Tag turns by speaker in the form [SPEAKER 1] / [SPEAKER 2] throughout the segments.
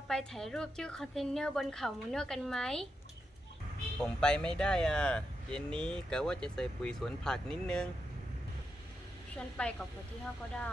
[SPEAKER 1] เย็นนี้เราไปถ่ายรูปที่คอนเทนเนอร์บนเขามูโนกันไหม
[SPEAKER 2] ผมไปไม่ได้อะ เย็นนี้กะว่าจะใส่ปุ๋ยสวนผักนิดนึง
[SPEAKER 1] ฉันไปกับคนที่ห้าก็ได้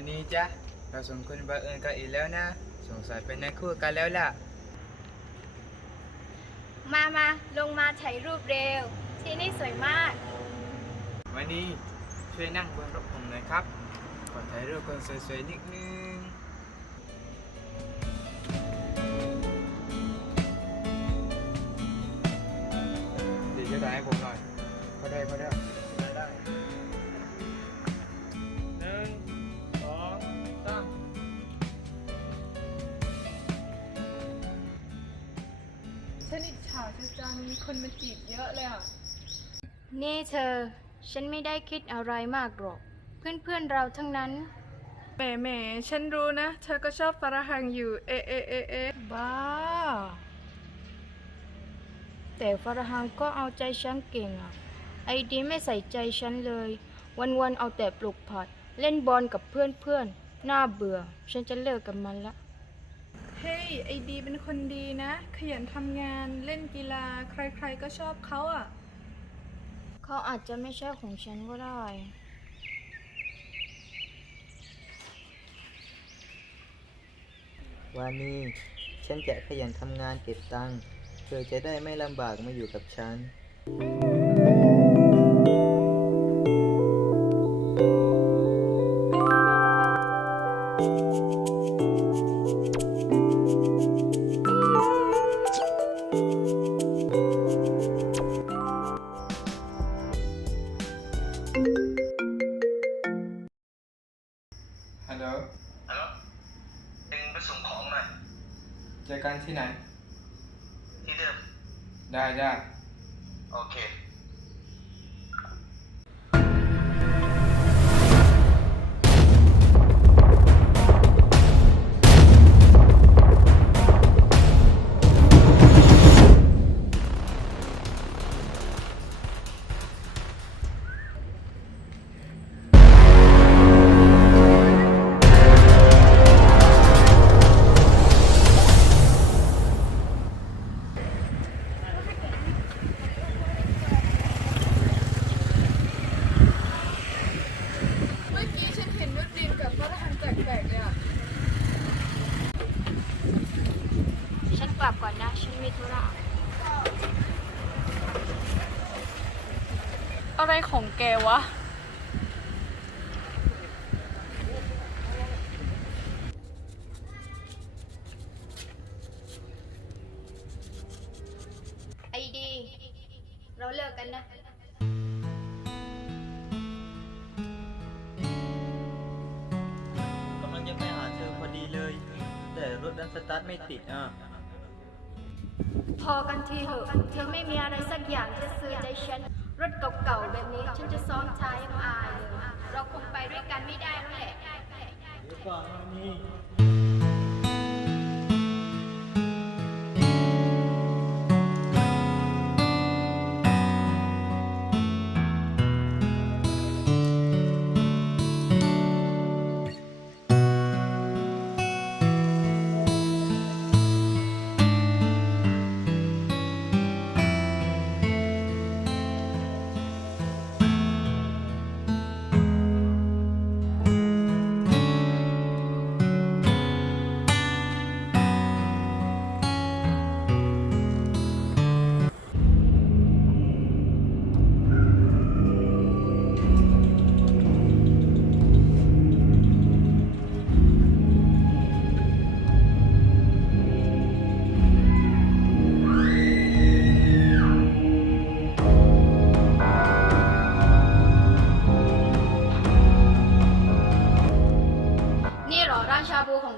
[SPEAKER 3] วั
[SPEAKER 4] นนี้จ้ะเราสองคนบังเอิญกันอีกแล้วนะ สงสัยเป็นนักคู่กันแล้วล่ะ
[SPEAKER 1] มามาลงมาถ่ายรูปเร็ว ที่นี่สวยมาก
[SPEAKER 4] วันนี้ช่วยนั่งบนรถผมหน่อยครับ ขอถ่ายรูปคนสวยๆนิดนึง นอิ
[SPEAKER 3] จฉาเธอจังมีคนมาจีบเยอะเลยอะ
[SPEAKER 1] นี่เธอ ฉันไม่ได้คิดอะไรมากหรอก เพื่อนๆเราทั้งนั้น
[SPEAKER 3] แหมแหมฉันรู้นะ เธอก็ชอบฟาราฮังอยู่ เอะเอะเอะเอะบ้า
[SPEAKER 1] แต่ฟาราฮังก็เอาใจฉันเก่งอะ ไอดีไม่ใส่ใจฉันเลย วันๆเอาแต่ปลุกผัด เล่นบอลกับเพื่อนๆน่าเบื่อ ฉันจะเลิกกับมันละ
[SPEAKER 3] เฮ้ยไอดีเป็นคนดีนะ ขยันทำงานเล่นกีฬาใครๆก็ชอบเขาอะ
[SPEAKER 1] เขาอาจจะไม่ใช่ของฉันก็ได้
[SPEAKER 2] วันนี้ฉันจะขยันทำงานเก็บตังค์เธอจะได้ไม่ลำบากมาอยู่กับฉัน
[SPEAKER 4] ฮั ลโหล
[SPEAKER 5] ฮัลโหลเองไปส่งของหน่อย
[SPEAKER 4] เจอกันที่ไหน
[SPEAKER 5] ที่เดิม
[SPEAKER 4] ได้ได้
[SPEAKER 5] โอเค
[SPEAKER 3] กลั
[SPEAKER 1] บก่อนนะฉันมีธุระ
[SPEAKER 3] อะไรของแกวะ
[SPEAKER 1] ไอดี เราเลิกกันนะ
[SPEAKER 2] กำลังจะไปหาเธอพอดีเลย แต่รถดันสตาร์ทไม่ติดอะ
[SPEAKER 1] พอกันทีเถอะเธอไม่มีอะไรสักอย่างจะซื้อใจฉัน รถเก่าๆแบบนี้ฉันจะซ้อนท้ายอายเลยเราคงไปด้วยกันไม่ได้แล้วแหละ
[SPEAKER 2] เดี๋ยวก่อนวันนี้
[SPEAKER 1] นี่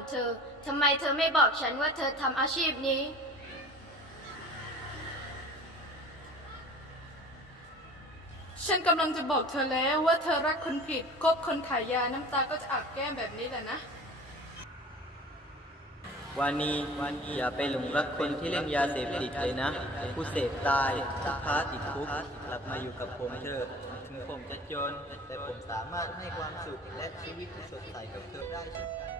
[SPEAKER 1] ของเธอทำไมเธอไม่บอกฉันว่าเธอทำอาชีพนี้
[SPEAKER 3] ฉันกำลังจะบอกเธอแล้วว่าเธอรักคนผิดคบคนขายยาน้ำตาก็จะอาบแก้มแบบนี้แหละนะ
[SPEAKER 2] วานีอย่าไปหลงรักคนที่เล่นยาเสพติดเลยนะ ผู้เสพตายผู้ค้าติดคุกกลับมาอยู่กับผมเถอะถึงผมจะจน แต่ผมสามารถให้ความสุขและชีวิตที่สดใสกับเธอได้เช่นกัน